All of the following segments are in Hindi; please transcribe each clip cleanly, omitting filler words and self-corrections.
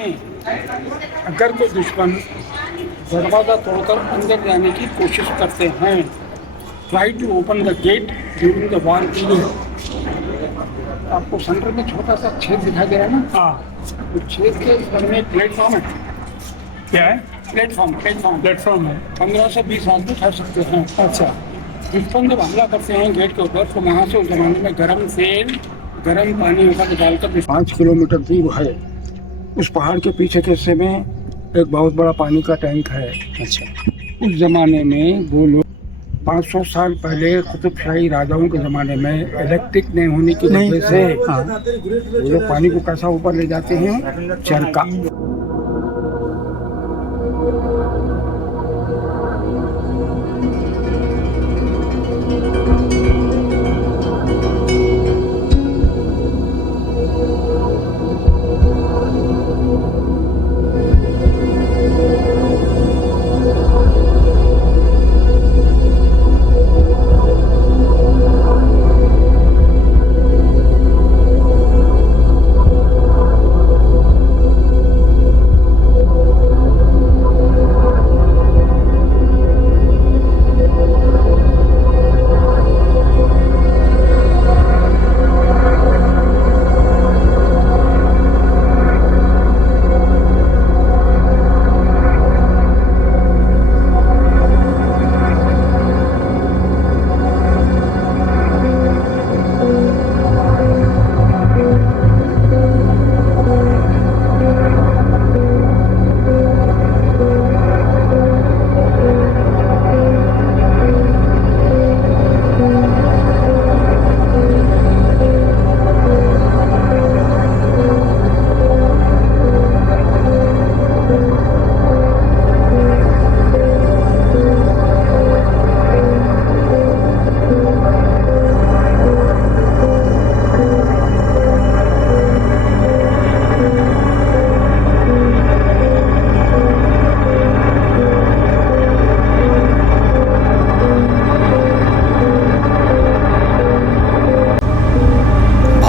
अगर कोई दुश्मन दरवाज़ा तोड़कर अंदर जाने की कोशिश करते हैं, try to open the gate during the war period. आपको सेंटर में छोटा सा छेद दिखाई दे रहा है ना? हाँ, तो छेद के ऊपर में प्लेटफॉर्म है। क्या है? प्लेटफॉर्म है। 15 से 20 आदमी ठहर सकते हैं। अच्छा, दुश्मन जब हमला करते हैं गेट के ऊपर, तो वहाँ से उस जमाने में गर्म पानी ऊपर डालकर 5 किलोमीटर दूर है, उस पहाड़ के पीछे के हिस्से में एक बहुत बड़ा पानी का टैंक है। अच्छा, उस जमाने में वो लोग 500 साल पहले कुतुबशाही राजाओं के ज़माने में इलेक्ट्रिक नहीं होने की वजह से वो लोग पानी को कैसा ऊपर ले जाते हैं? चरखा।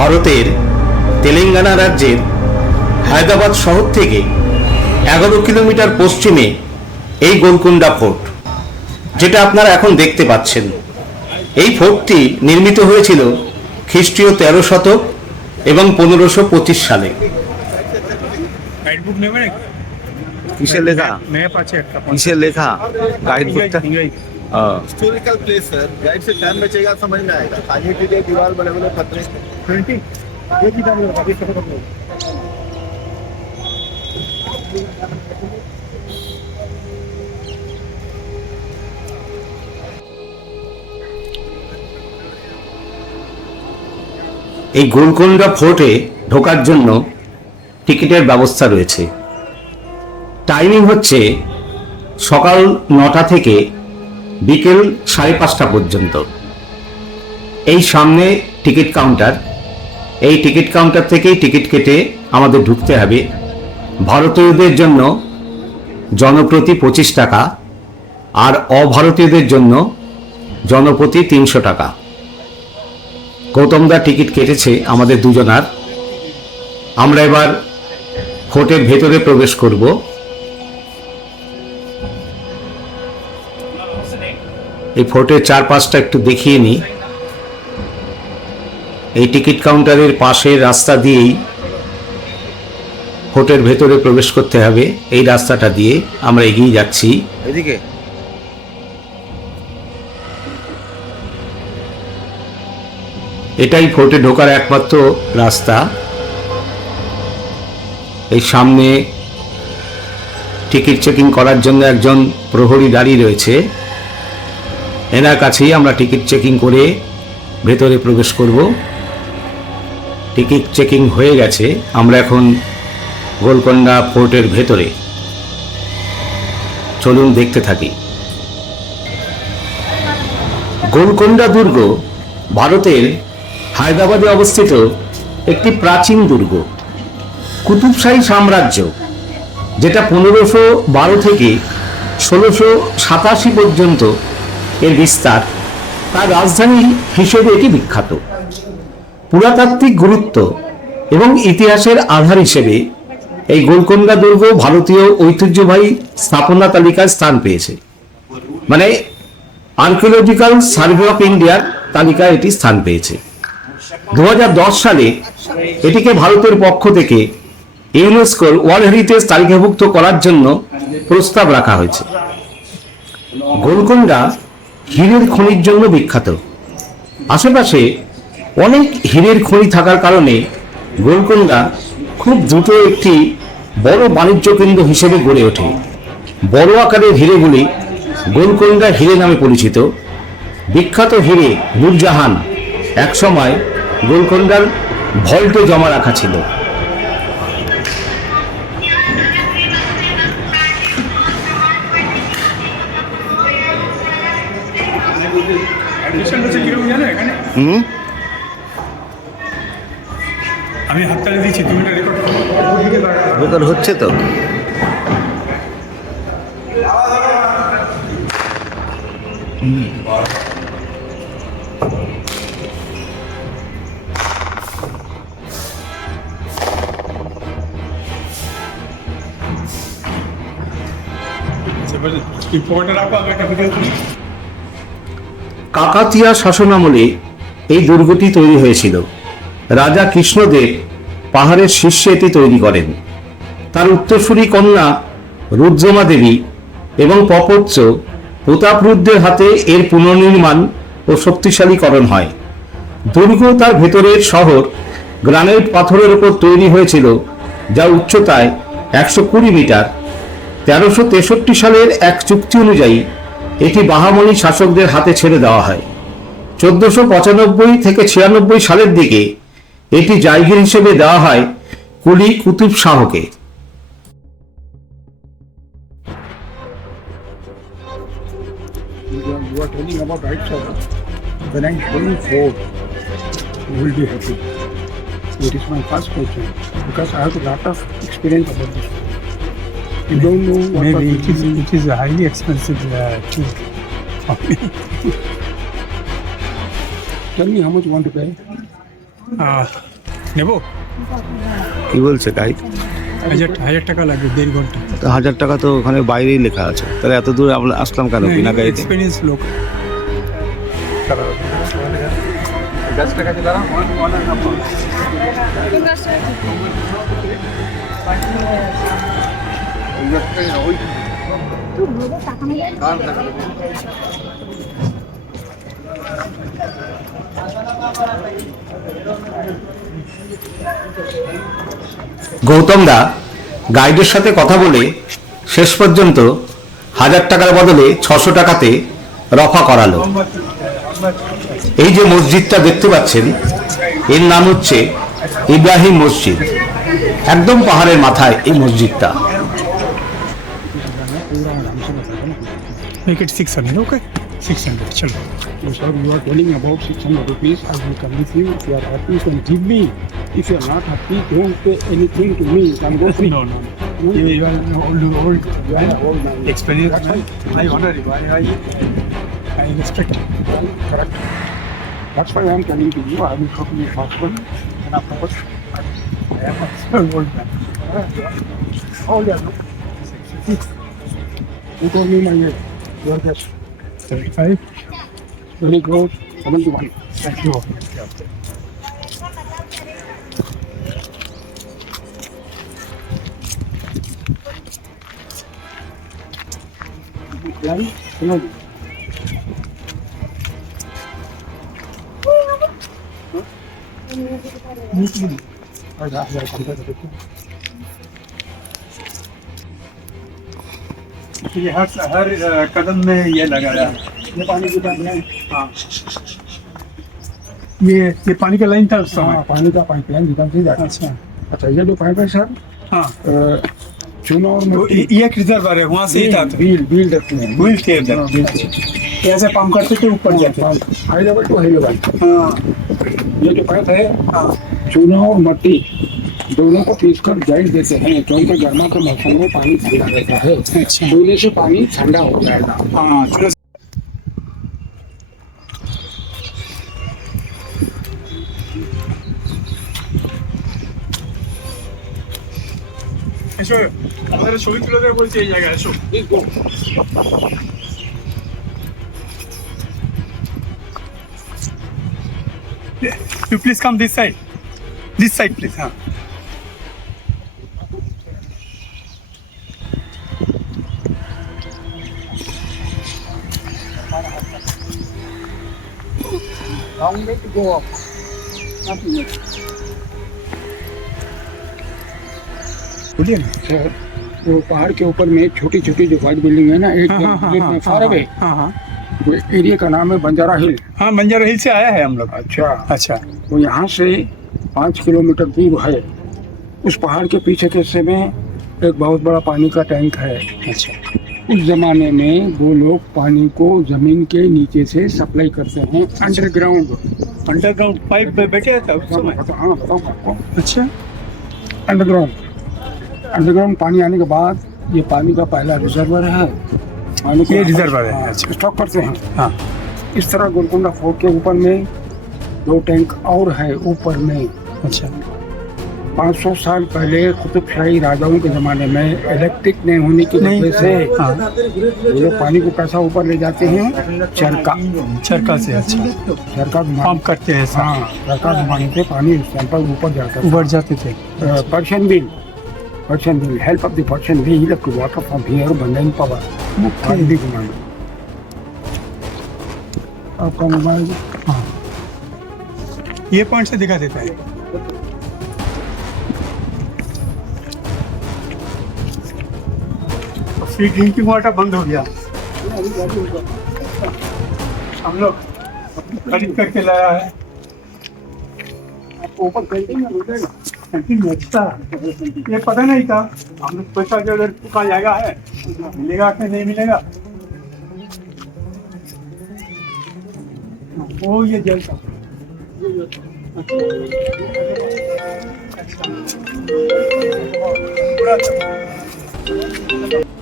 ভারতের তেলেঙ্গানা রাজ্যের হায়দ্রাবাদ শহর থেকে 11 কিলোমিটার পশ্চিমে এই গোলকুন্ডা ফোর্ট, যেটা আপনারা এখন দেখতে পাচ্ছেন। এই ফোর্টটি নির্মিত হয়েছিল খ্রিস্টীয় 13 শতক এবং 1525 সালে। किसे लेखा किसे लेखा guide book historical place sir, guide से टाइम बचेगा, समझ में आएगा। खाने के लिए दीवार बड़े बड़े पत्थर 20 ये कितना এই গোলকুন্ডা ফোর্টে ঢোকার জন্য টিকিটের ব্যবস্থা রয়েছে। টাইমিং হচ্ছে সকাল 9টা থেকে বিকেল 5:30 পর্যন্ত। এই সামনে টিকিট কাউন্টার, এই টিকিট কাউন্টার থেকেই টিকিট কেটে আমাদের ঢুকতে হবে। ভারতীয়দের জন্য জনপ্রতি 25 টাকা আর অভারতীয়দের জন্য জনপ্রতি 300 টাকা। গৌতমদা টিকিট কেটেছে আমাদের দুজনার। আমরা এবার ফোর্টের ভেতরে প্রবেশ করব। এই ফোর্টের চারপাশটা একটু দেখিয়ে নিই। এই টিকিট কাউন্টারের পাশের রাস্তা দিয়েই ফোর্টের ভেতরে প্রবেশ করতে হবে। এই রাস্তাটা দিয়ে আমরা এগিয়ে যাচ্ছি। এদিকে এটাই ফোর্টে ঢোকার একমাত্র রাস্তা। এই সামনে টিকিট চেকিং করার জন্য একজন প্রহরী দাঁড়িয়ে রয়েছে। এনার কাছেই আমরা টিকিট চেকিং করে ভেতরে প্রবেশ করব। টিকিট চেকিং হয়ে গেছে। আমরা এখন গোলকুন্ডা ফোর্টের ভেতরে। চলুন দেখতে থাকি। গোলকুন্ডা দুর্গ ভারতের হায়দ্রাবাদে অবস্থিত একটি প্রাচীন দুর্গ। কুতুবশাহী সাম্রাজ্য, যেটা 1512 থেকে 1687 পর্যন্ত এর বিস্তার, তার রাজধানী হিসেবে এটি বিখ্যাত। পুরাতাত্ত্বিক গুরুত্ব এবং ইতিহাসের আধার হিসেবে এই গোলকোন্ডা দুর্গ ভারতীয় ঐতিহ্যবাহী স্থাপনা তালিকায় স্থান পেয়েছে, মানে আর্কিওলজিক্যাল সার্ভে অফ ইন্ডিয়ার তালিকায় এটি স্থান পেয়েছে। 2010 সালে এটিকে ভারতের পক্ষ থেকে ইউনেস্কোর ওয়ার্ল্ড হেরিটেজ তালিকাভুক্ত করার জন্য প্রস্তাব রাখা হয়েছে। গোলকোন্ডা হীরের খনির জন্য বিখ্যাত। আশেপাশে অনেক হীরের খনি থাকার কারণে গোলকোন্ডা খুব দ্রুত একটি বড় বাণিজ্য কেন্দ্র হিসেবে গড়ে ওঠে। বড় আকারের হীরেগুলি গোলকোন্ডা হীরে নামে পরিচিত। বিখ্যাত হীরে নূরজাহান একসময় গোলকোন্ডার ভল্টে জমা রাখা ছিল। আমি হাততালি দিচ্ছি, তুমি এটা রেকর্ড করো। রেকর্ড হচ্ছে তো। रिपोर्टर आपको आगे का वीडियो কাকাতিয়া শাসনামলে এই দুর্গটি তৈরি হয়েছিল। রাজা কৃষ্ণদেব পাহাড়ের শীর্ষে এটি তৈরি করেন। তার উত্তরসূরি কন্যা রুদ্রমা দেবী এবং পপত্র প্রতাপরুদ্রের হাতে এর পুনর্নির্মাণ ও শক্তিশালীকরণ হয়। দুর্গ তার ভেতরের শহর গ্রানাইট পাথরের উপর তৈরি হয়েছিল, যা উচ্চতায় 120 মিটার। 1363 সালের এক চুক্তি অনুযায়ী এটি বাহামনি শাসকদের হাতে ছেড়ে দেওয়া হয়। 1495 থেকে 96 সালের দিকে এটি জায়গির হিসেবে দেওয়া হয় কুলি কুতুব শাহকে। you are telling about right side. When I show you four, you will be happy. It is my first question because I have a lot of experience about this. You don't know what Maybe was it is a highly expensive thing. Tell me how much you want to pay. নেবো কি বলছে গাইড? 1000 টাকা লাগবে 1.5 ঘন্টা। তো 1000 টাকা তো ওখানে বাইরেই লেখা আছে, তাহলে এত দূর আমরা আসলাম কেন বিনা গাইডে? এক্সপিরিয়েন্স লোক। গৌতম দা গাইডের সাথে কথা বলে শেষ পর্যন্ত 1000 টাকার বদলে 600 টাকাতে রফা করালো। এই যে মসজিদটা দেখতে পাচ্ছেন, এর নাম হচ্ছে ইব্রাহিম মসজিদ। একদম পাহাড়ের মাথায় এই মসজিদটা। Make it 600, okay? 600, চলো। No, sir, you are telling about 600 rupees. I will come with you. If you are happy, you can give me. If you are not happy, don't pay anything to me. You can go free. No. You are old, You are an old man. experienced That's man. why- I honor you. I respect you. Correct. That's why I am telling to you. I will talk to you husband and afterwards. I am also old man. How old are you? You told me my age. You are just 35. very good. 71. Thank you. Right? You know, ये हर कदम में ये लगाया। ये पानी की पाइप लाइन। हाँ। ये पानी का लाइन था उस समय। हाँ, पानी का पाइप लाइन निकल के जाता है। अच्छा। अच्छा, ये जो पाइप है सर, हाँ। चूना और वो मिट्टी ये एक रिजर्वर है, वहाँ से ही था। बील रखते हैं। व्हील थे इधर। हाँ, बील थे। ऐसे पंप करते थे, ऊपर जाते थे। High level to high level. हाँ। ये जो पाइप है, हाँ। चूना और मिट्टी दोनों को पीसकर जाइट देते हैं, क्योंकि गर्मा के मौसम में पानी ठंडा रहता है। अच्छा। चूने से पानी ठंडा हो जाएगा। हाँ, चलो। এসো আমাদের ছবি তুলে দেবে বলছে এই জায়গায় এসো You please come this side. This side, please. हाँ. Rounded to go up. Nothing else. बोलिए ना. सर, वो पहाड़ के ऊपर में एक छोटी छोटी जो व्हाइट बिल्डिंग है ना, एक फार अवे, हाँ हाँ वो एरिया का नाम है बंजारा हिल। हाँ बंजारा हिल से आया है हम लोग. अच्छा, अच्छा वो यहाँ से 5 किलोमीटर दूर है। उस पहाड़ के पीछे के हिस्से में एक बहुत बड़ा पानी का टैंक है। अच्छा उस जमाने में वो लोग पानी को जमीन के नीचे से सप्लाई करते हैं अंडरग्राउंड। अंडरग्राउंड पाइप बैठे था उस समय. हाँ बताओ आपको। अच्छा अंडरग्राउंड पानी आने के बाद ये पानी का पहला रिजर्वर है। पानी को ये रिजर्वर है. हाँ, अच्छा स्टॉक करते हैं। हाँ इस तरह गोलकुंडा फोर्ट के ऊपर में 2 टैंक और है ऊपर में। अच्छा 500 साल पहले कुतुबशाही राजाओं के जमाने में इलेक्ट्रिक नहीं होने की वजह से हाँ वो लोग पानी को कैसा ऊपर ले जाते हैं, चरखा से. अच्छा चरखा पंप करते हैं. हाँ, चरखा घुमाने से पानी उस टाइम पर ऊपर जाता ऊपर जाते थे. है। Persian wheel help of the Persian wheel to water from here बंदन पावर पानी भी घुमाना। आपका मोबाइल हाँ ये पॉइंट से दिखा देता है. फ्री ड्रिंकिंग वाटर बंद हो गया. हम लोग खरीद करके लाया है. आपको ऊपर पेंटिंग में मिलेगा। कैंटीन में. अच्छा ये पता नहीं था. हम लोग पैसा जो उधर का जाएगा है मिलेगा कि नहीं मिलेगा. वो ये जल का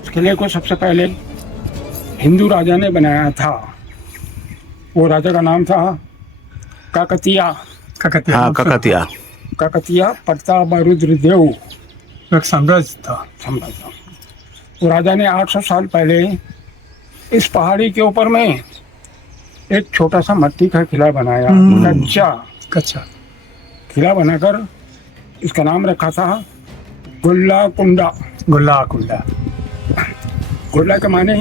इस किले को सबसे पहले हिंदू राजा ने बनाया था। वो राजा का नाम था काकतीय हाँ ककतिया. प्रतापरुद्र देव एक साम्राज्य था. सम्राट। वो राजा ने 800 साल पहले इस पहाड़ी के ऊपर में एक छोटा सा मट्टी का किला बनाया। कच्चा किला बनाकर इसका नाम रखा था गुल्ला कुंडा। गुल्ला के माने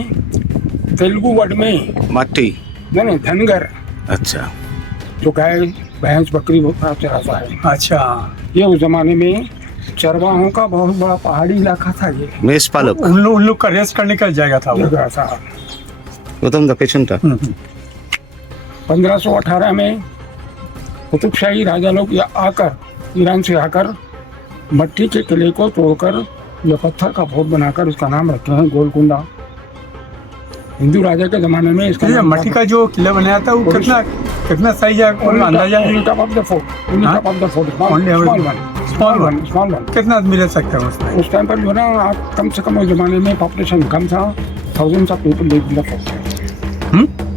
तेलुगु वर्ड में मट्टी. नहीं धनगर, अच्छा जो गाय भैंस बकरी चराता है। अच्छा ये उस जमाने में चरवाहों का बहुत बड़ा पहाड़ी इलाका था। ये मेष पालक. उन लोग का रेस्ट करने का जाएगा था वो. ऐसा প্রথম পেছনটা. 1518 में कुतुबशाही राजा लोग ईरान से आकर मट्टी के किले को तोड़कर यह पत्थर का फोर्ट बनाकर इसका नाम रखे हैं गोलकुंडा। हिंदू राजा के जमाने में इसका नाम मट्टी का जो किला बनाया था वो कितना साइज है अंदाजा है. स्मॉल वन कितना आदमी रह सकते हैं उसमें. उस टाइम पर जो ना आप कम से कम उस जमाने में पॉपुलेशन कम था। thousands of people live in the fort.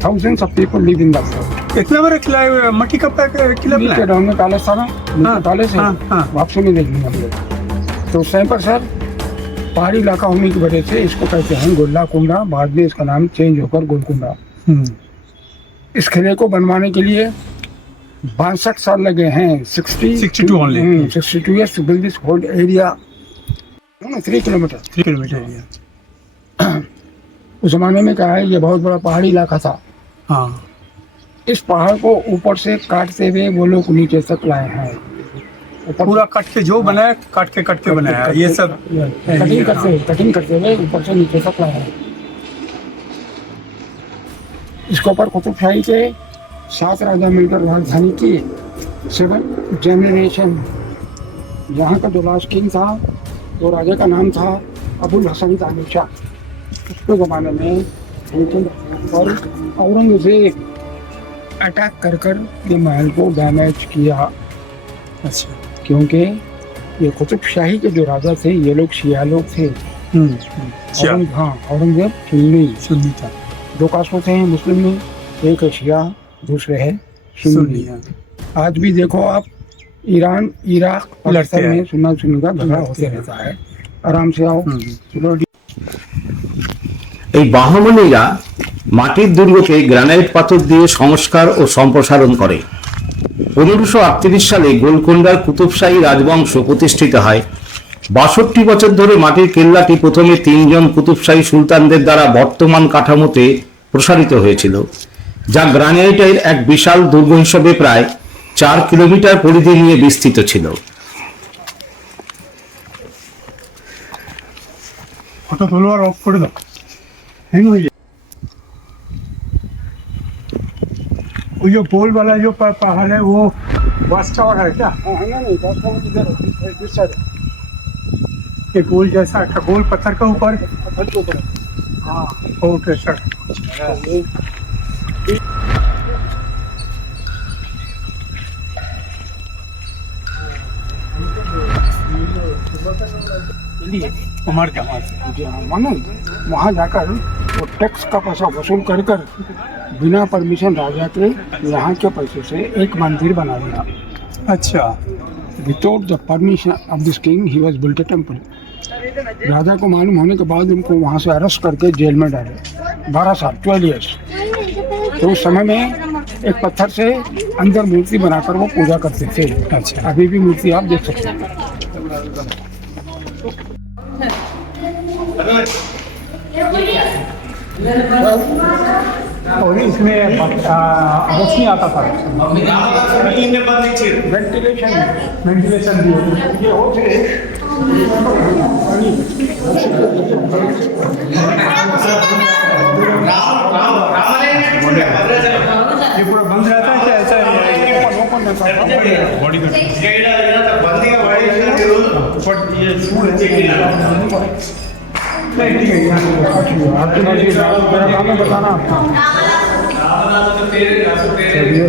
Thousands of people live in the fort. इतना बड़ा किला है, मट्टी का किला नीचे डाउन पैलेस था ना, पैलेस है वापसी में देखने हम लोग। तो उस टाइम पर सर पहाड़ी इलाका होने की वजह से इसको कहते हैं गोल्ला कुंडा। बाद में इसका नाम चेंज होकर गोलकुंडा। इस किले को बनवाने के लिए 62 साल लगे हैं। 62 only. 62 years to build this whole area. 3 kilometre area. उस जमाने में क्या है, ये बहुत बड़ा पहाड़ी इलाका था। हाँ इस पहाड़ को ऊपर से काटते हुए वो लोग नीचे तक लाए हैं। पूरा कट के जो बनाया काट के बनाया ये सब कटिंग करते हुए ऊपर से नीचे तक लाए हैं। इसके ऊपर कुतुबशाही के 7 राजा मिलकर राजधानी की। 7 जनरेशन। यहाँ का जो लास्ट किंग था वो राजा का नाम था अबुल हसन तानिशा। उसके ज़माने में और औरंगजेब अटैक कर ये महल को डैमेज किया। अच्छा क्योंकि ये कुतुबशाही के जो राजा थे ये लोग शिया लोग थे। औरंगजेब सुन्नी था। 2 कास्ट होते हैं मुस्लिम में, एक है शिया दूसरे है सुन्नी। आज भी देखो आप ईरान इराक पाकिस्तान में सुन्नी का झगड़ा होते रहता है। आराम से आओ। चलो এই বাহমনিরা মাটির দুর্গকে গ্রানাইট পাথর দিয়ে সংস্কার ও সম্প্রসারণ করে। 1538 সালে গোলকোন্ডার কুতুবশাহী রাজবংশ প্রতিষ্ঠিত হয়। 62 বছর ধরে মাটির কেল্লাটি প্রথমে 3 জন কুতুবশাহী সুলতানদের দ্বারা বর্তমান কাঠামোতে প্রসারিত হয়েছিল, যা গ্রানাইটের এক বিশাল দুর্গ হিসেবে প্রায় 4 কিলোমিটার পরিধি নিয়ে বিস্তৃত ছিল। फोटो खोलो और ऑफ कर दो। हैंग हो जाए। वो जो पोल वाला जो पहाड़ है वो बस टावर है क्या? है ना, नहीं बस हम इधर इस साइड ये गोल जैसा गोल पत्थर के ऊपर। पत्थर के ऊपर। हाँ ओके सर। उमर जमात से मानो वहाँ जाकर वो टैक्स का पैसा वसूल कर कर बिना परमिशन राजा के यहाँ के पैसे से एक मंदिर बना दिया। अच्छा। Without the permission of this king he was built a temple. राजा को मालूम होने के बाद उनको वहाँ से अरेस्ट करके जेल में डाले 12 साल 12 ईयर्स। तो उस समय में एक पत्थर से अंदर मूर्ति बनाकर वो पूजा करते थे। अच्छा। अभी भी मूर्ति आप देख सकते हैं। और इसमें बस नहीं आता था। वेंटिलेशन भी ये होते ये पूरा बंद रहता है क्या? ऐसा ओपन रहता था। बॉडी में नहीं ठीक है यहाँ आपकी मर्जी, मेरा काम है बताना आपका। चलिए।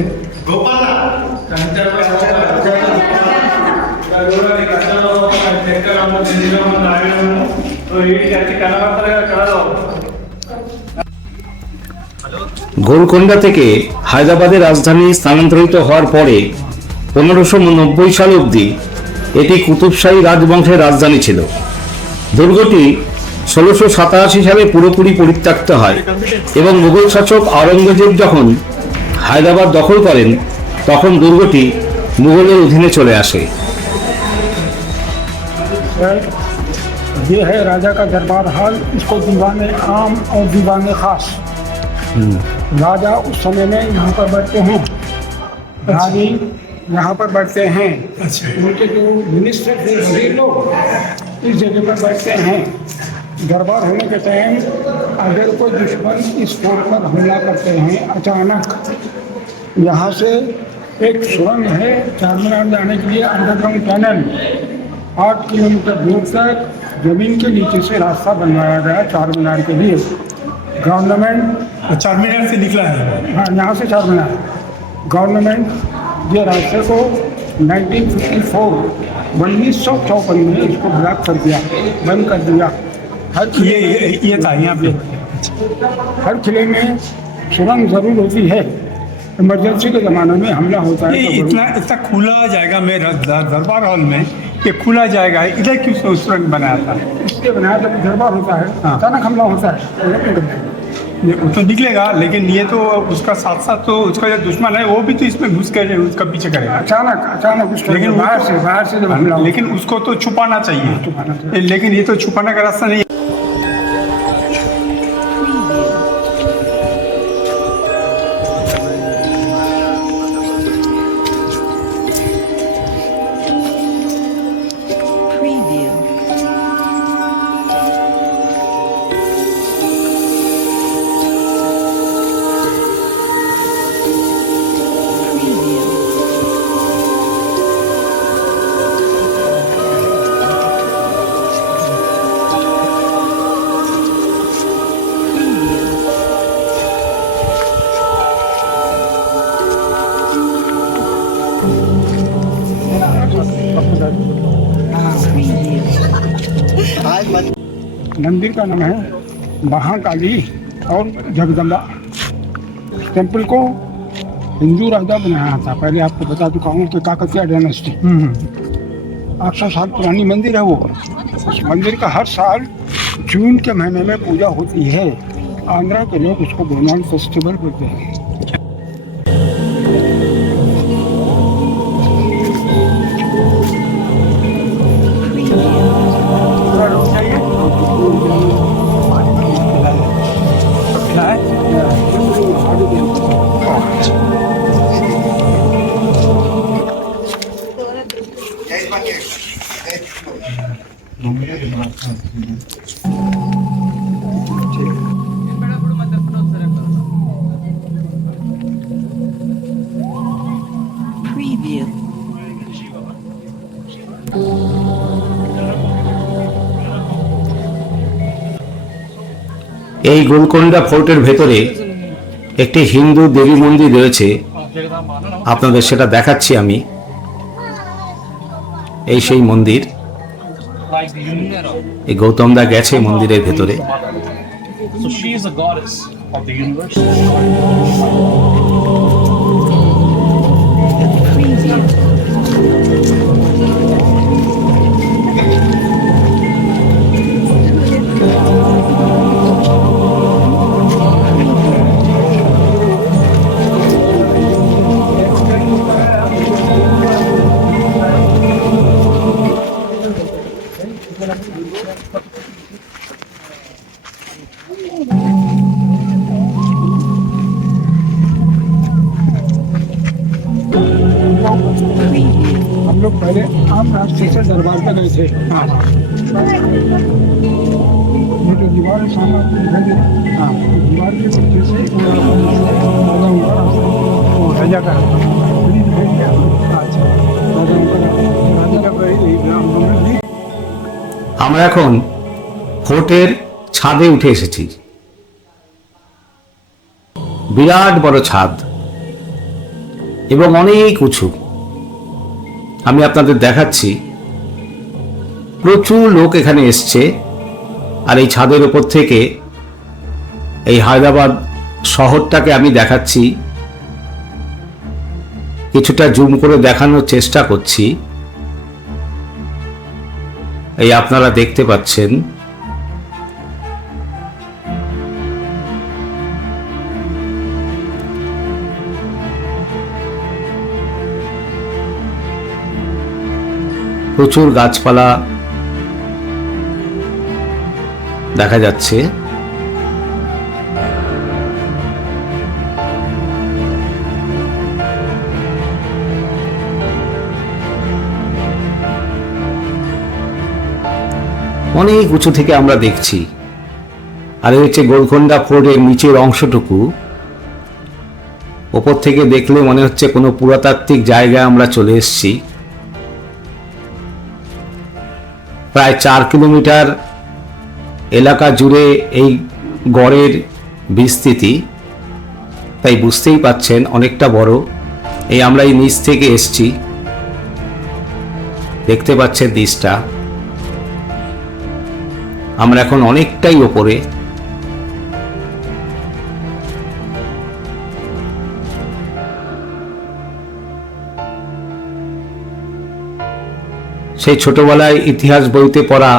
গোলকোন্ডা থেকে হায়দ্রাবাদের রাজধানী স্থানান্তরিত হওয়ার পরে 1590 সাল অবধি এটি কুতুবশাহী রাজবংশের রাজধানী ছিল। দুর্গটি 1687 সালে পুরোপুরি পরিত্যক্ত হয় এবং মুঘল শাসক আওরঙ্গজেব যখন হায়দ্রাবাদ দখল করেন তখন দুর্গটি মুঘলের অধীনে চলে আসে। ये है राजा का दरबार हॉल। इसको दीवाने आम और दीवाने खास। राजा उस समय में यहाँ पर बैठते हैं, रानी यहाँ पर बैठते हैं। अच्छा। उनके जो मिनिस्टर थे सभी लोग इस जगह पर बैठते हैं। दरबार होने के टाइम अगर कोई दुश्मन इस फोर पर हमला करते हैं अचानक, यहाँ से एक सुरंग है चारमीनार जाने के लिए, अंडरग्राउंड टनल 8 किलोमीटर दूर तक जमीन के नीचे से रास्ता बनवाया गया चारमीनार के लिए। गवर्नमेंट चारमीनार से निकला है। हाँ, यहाँ से चारमीनार। गवर्नमेंट ये रास्ते को 1954 में इसको ब्लॉक कर दिया, बंद कर दिया। हर ये था यहाँ पे। हर किले में सुरंग जरूर होती है। इमरजेंसी के ज़माने में हमला होता है ये तो इतना खुला जाएगा में दरबार हॉल में ये खुला जाएगा है, इधर क्यों सुरंग बनाया था? इसलिए बनाया जब दरबार होता है हाँ। अचानक हमला होता है। ये वो तो निकलेगा, लेकिन ये तो उसका साथ साथ तो उसका जो दुश्मन है वो भी तो इसमें घुस कर उसका पीछे करेगा। अचानक उसको लेकिन बाहर से जब हमला होता लेकिन उसको तो छुपाना चाहिए। छुपाना चाहिए। लेकिन ये तो छुपाने का रास्ता नहीं है। मंदिर का नाम है महाकाली और जगदम्बा। टेम्पल को हिंदू राजा बनाया था। पहले आपको बता चुका हूँ कि काकतीय डायनेस्टी। 800 साल पुरानी मंदिर है वो। इस मंदिर का हर साल जून के महीने में पूजा होती है। आंध्रा के लोग उसको बोनाल फेस्टिवल बोलते हैं। Preview. এই গোলকোন্ডা ফোর্টের ভেতরে একটি হিন্দু দেবী মন্দির রয়েছে, আপনাদের সেটা দেখাচ্ছি আমি। এই সেই মন্দির, এই গৌতম দা গেছে মন্দিরের ভেতরে। So she is a goddess of the universe. Preview. हम लोग पहले आम रास्ते से दरबार तक गए थे। हाँ ये जो दीवार है सामने आपको दिखाई दे रहा है? हाँ, दीवार के पीछे से वो राजा का আমরা এখন ফোর্টের ছাদে উঠে এসেছি। বিরাট বড় ছাদ এবং অনেক উঁচু। আমি আপনাদের দেখাচ্ছি, প্রচুর লোক এখানে এসছে। আর এই ছাদের উপর থেকে এই হায়দ্রাবাদ শহরটাকে আমি দেখাচ্ছি, কিছুটা জুম করে দেখানোর চেষ্টা করছি। এই আপনারা দেখতে পাচ্ছেন প্রচুর গাছপালা দেখা যাচ্ছে। অনেক উঁচু থেকে আমরা দেখছি। আর এই হচ্ছে গোলকোন্ডা ফোর্টের নিচের অংশটুকু। ওপর থেকে দেখলে মনে হচ্ছে কোনো পুরাতাত্ত্বিক জায়গায় আমরা চলে এসেছি। প্রায় 4 কিলোমিটার এলাকা জুড়ে এই গড়ের বিস্তৃতি, তাই বুঝতেই পাচ্ছেন অনেকটা বড়। এই আমরা এই নিচ থেকে এসেছি, দেখতে পাচ্ছেন নিচটা। আমরা এখন অনেকটাই ওপরে। সেই ছোটবেলায় ইতিহাস বইতে পড়া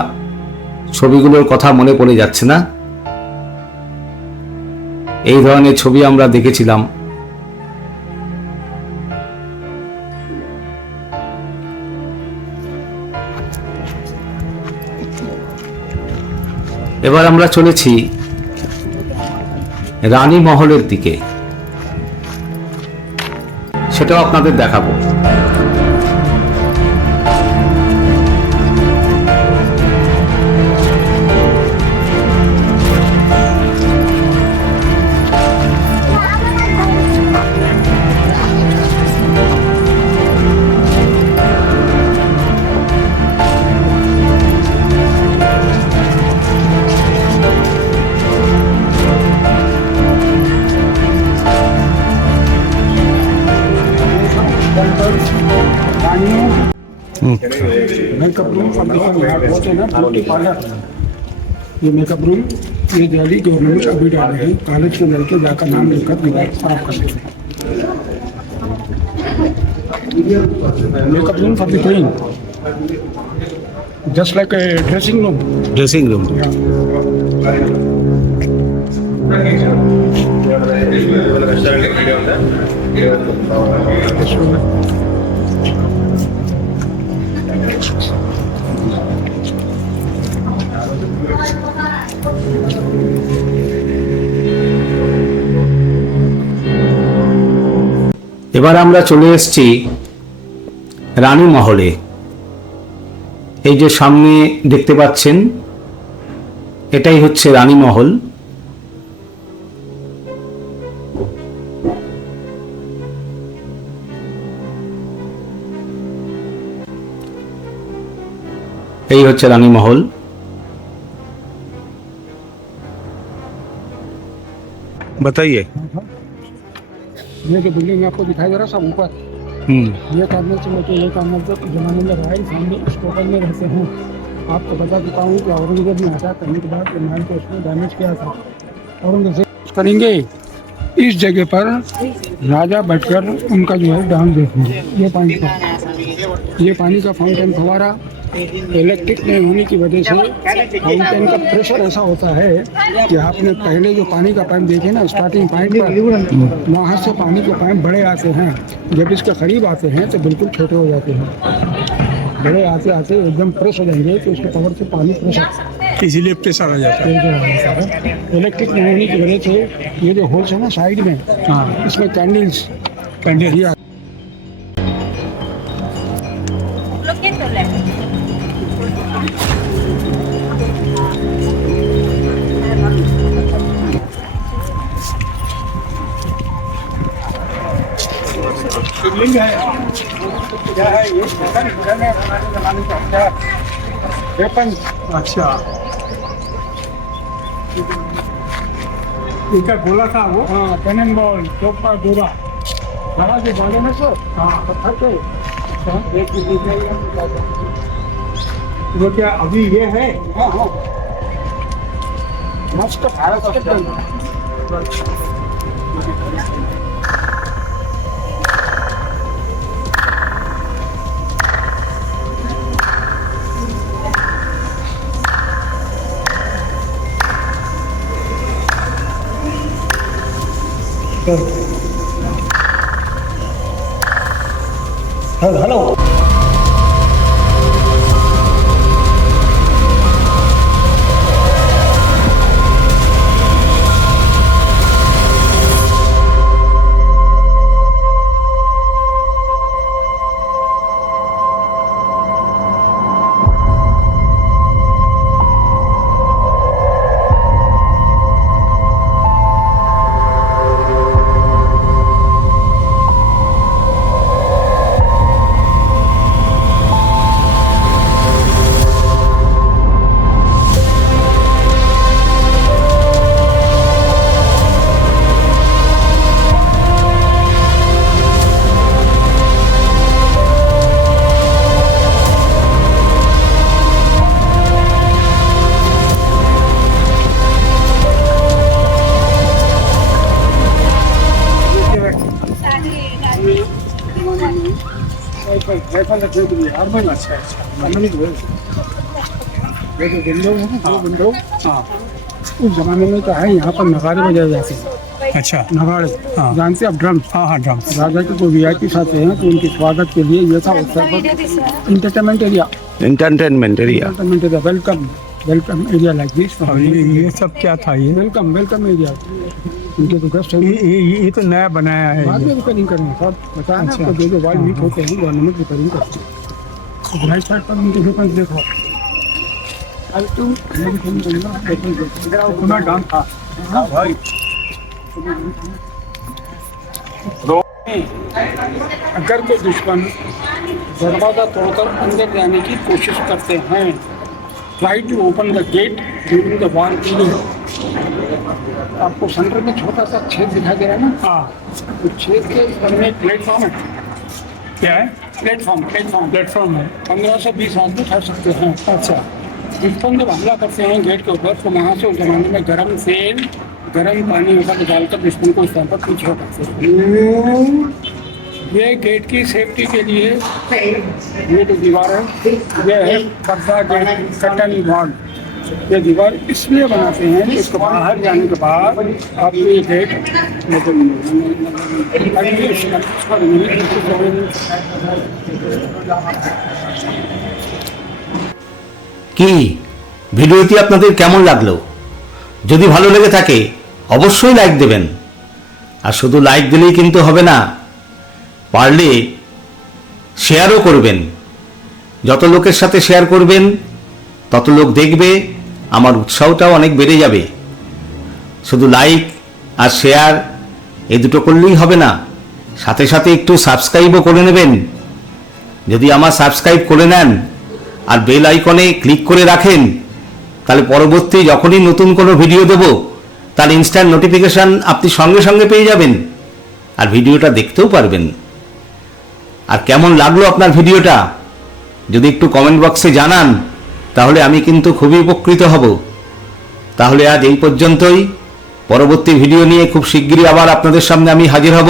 ছবিগুলোর কথা মনে পড়ে যাচ্ছে না? এই ধরনের ছবি আমরা দেখেছিলাম। এবার আমরা চলেছি রানী মহলের দিকে, সেটাও আপনাদের দেখাবো। मेकअप रूम बहुत है ना, ब्यूटी पार्लर। ये मेकअप रूम ये दिल्ली गवर्नमेंट अभी डाल रहे हैं। कॉलेज के लड़के जाकर नाम लिखकर दीवार साफ कर देते हैं। Makeup room for the queen. just like a dressing room. Dressing room This room. এবার আমরা চলে এসেছি রানী মহলে। এই যে সামনে দেখতে পাচ্ছেন, এটাই হচ্ছে রানী মহল। এই হচ্ছে রানী মহল। बताइए। ये जो बिल्डिंग आपको दिखाई दे रहा है सब ऊपर, ये करने से लेके ये करने तक जमाने में रॉयल फैमिली इस होटल में रहते हैं। आपको बता चुका हूँ कि औरंगजेब ने अटैक करने के बाद महल को उसने डैमेज किया था। औरंगजेब करेंगे इस जगह पर राजा बैठकर उनका जो है डांस देखेंगे। ये पानी का फाउंटेन फवारा इलेक्ट्रिक नहीं होने की वजह से फाउंटेन का प्रेशर ऐसा होता है कि आपने पहले जो पानी का पाइप देखे ना स्टार्टिंग पॉइंट पर, वहाँ से पानी के पाइप बड़े आते हैं, जब इसके करीब आते हैं तो बिल्कुल छोटे हो जाते हैं। बड़े आते आते एकदम प्रेस हो जाएंगे तो इसके पावर से पानी प्रेशर, इसीलिए प्रेशर आ जाता है। इलेक्ट्रिक नहीं होने की वजह से ये जो होल्स है ना साइड में, हाँ इसमें कैंडल्स कैंडल शिवलिंग है। क्या है ये? पुराने जमाने का क्या वेपन। अच्छा इनका गोला था वो। हाँ, कैनन बॉल, तोप का गोला, बड़ा जो बॉल है ना सर, हाँ पत्थर पे एक ही चीज़ है, वो क्या अभी ये है? हाँ हाँ मस्त भारत के जंग। हेलो अच्छा ये जो विंडो है ना, वो विंडो, हाँ उस जमाने में क्या है, यहाँ पर नगाड़े बजाए जाते हैं। अच्छा नगाड़े, हाँ। जानते हैं आप ड्रम? हाँ हाँ ड्रम। राजा के कोई वीआईपी आते हैं तो उनके स्वागत के लिए ये था entertainment area. Entertainment area. Entertainment area, welcome area like this. और ये सब क्या था ये? Welcome area. उनके तो गेस्ट ये तो नया बनाया है बाद ये। में रिपेयरिंग करेंगे सब, बताया ना अच्छा। आपको, जो वाल वीक होते हैं गवर्नमेंट रिपेयरिंग करती है। राइट साइड पर उनके वेपन्स देखो, पुनः डांस था। अगर कोई दुश्मन दरवाजा तोड़कर अंदर जाने की कोशिश करते हैं, try to open the gate during the war period. आपको सेंटर में छोटा सा छेद दिखाई दे रहा है ना, हाँ तो छेद के ऊपर में प्लेटफॉर्म है। क्या है? प्लेटफॉर्म प्लेटफॉर्म है। 15 से 20 आदमी ठहर सकते हैं। अच्छा दुश्मन जब हमला करते हैं गेट के ऊपर, तो वहाँ से उस जमाने में गर्म पानी ऊपर डालकर दुश्मन को इस तरह पर पीछे हटाते हैं। ये गेट की सेफ्टी के लिए ये जो दीवार है ये है पर्दा गेट कर्टन वॉल। ये दीवार इसलिए बनाते हैं कि इसको बाहर जाने के बाद आपको ये गेट কি ভিডিওটি আপনাদের কেমন লাগলো? যদি ভালো লেগে থাকে অবশ্যই লাইক দেবেন। আর শুধু লাইক দিলেই কিন্তু হবে না, পারলে শেয়ারও করবেন। যত লোকের সাথে শেয়ার করবেন তত লোক দেখবে, আমার উৎসাহটাও অনেক বেড়ে যাবে। শুধু লাইক আর শেয়ার এই দুটো করলেই হবে না, সাথে সাথে একটু সাবস্ক্রাইবও করে নেবেন। যদি আমার সাবস্ক্রাইব করে নেন আর বেল আইকনে ক্লিক করে রাখেন, তাহলে পরবর্তী যখনই নতুন কোনো ভিডিও দেব তার ইনস্ট্যান্ট নোটিফিকেশান আপনি সঙ্গে সঙ্গে পেয়ে যাবেন আর ভিডিওটা দেখতেও পারবেন। আর কেমন লাগলো আপনার ভিডিওটা যদি একটু কমেন্ট বক্সে জানান, তাহলে আমি কিন্তু খুবই উপকৃত হব। তাহলে আজ এই পর্যন্তই। পরবর্তী ভিডিও নিয়ে খুব শিগগিরই আবার আপনাদের সামনে আমি হাজির হব।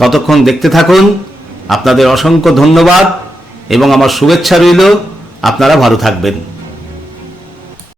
ততক্ষণ দেখতে থাকুন। আপনাদের অসংখ্য ধন্যবাদ এবং আমার শুভেচ্ছা রইল। আপনারা ভালো থাকবেন।